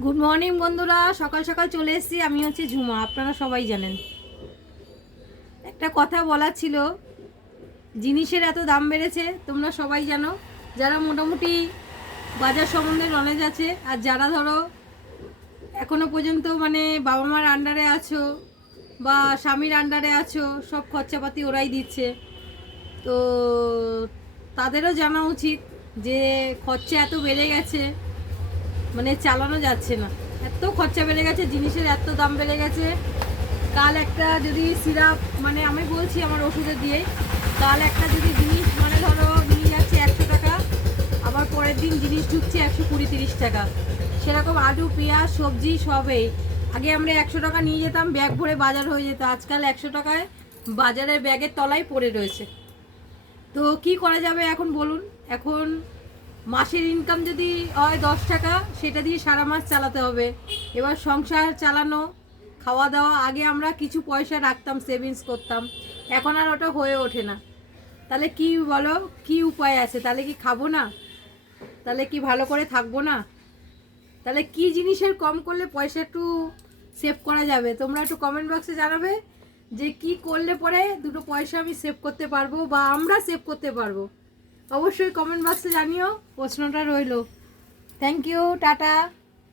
Good morning বন্ধুরা, সকাল সকাল চলে এসেছি। আমি হচ্ছে ঝুমা, আপনারা সবাই জানেন। একটা কথা বলার ছিল, জিনিসের এত দাম বেড়েছে তোমরা সবাই জানো। যারা মোটামুটি বাজার সম্বন্ধে নলেজ আছে, আর যারা ধরো এখনো পর্যন্ত মানে বাবা মার আন্ডারে আছো বা স্বামীর আন্ডারে আছো, সব খরচাপাতি ওরাই দিচ্ছে। তো তাদেরও জানা উচিত যে খরচা এত বেড়ে গেছে, মানে চালানো যাচ্ছে না। এত খরচা বেড়ে গেছে, জিনিসের এত দাম বেড়ে গেছে। কাল একটা যদি সিরাপ, মানে আমি বলছি আমার ওষুধে দিয়ে, কাল একটা যদি জিনিস মানে ধরো নিয়ে যাচ্ছে 100 টাকা, আবার পরের দিন জিনিস ঢুকছে 120-30 টাকা। সেরকম আলু পেঁয়াজ সবজি সবেই। আগে আমরা 100 টাকা নিয়ে যেতাম, ব্যাগ ভরে বাজার হয়ে যেত। আজকাল 100 টাকায় বাজারের ব্যাগের তলায় পড়ে রয়েছে। তো কি করা যাবে এখন বলুন। এখন মাসের ইনকাম যদি হয় 10 টাকা, সেটা দিয়ে সারা মাস চালাতে হবে। এবার সংসার চালানো, খাওয়া দাওয়া, আগে আমরা কিছু পয়সা রাখতাম, সেভিংস করতাম, এখন আর ওটা হয়ে ওঠে না। তাহলে কি বলো, কি উপায় আছে? তাহলে কি খাবো না? তাহলে কি ভালো করে থাকবো না? তাহলে কি জিনিসের কম করলে পয়সা একটু সেভ করা যাবে? তোমরা একটু কমেন্ট বক্সে জানাবে যে কি করলে পরে দুটো পয়সা আমি সেভ করতে পারবো বা আমরা সেভ করতে পারবো। অবশ্যই কমেন্ট বক্সে জানিও, প্রশ্নটা রইলো। Thank you, tata.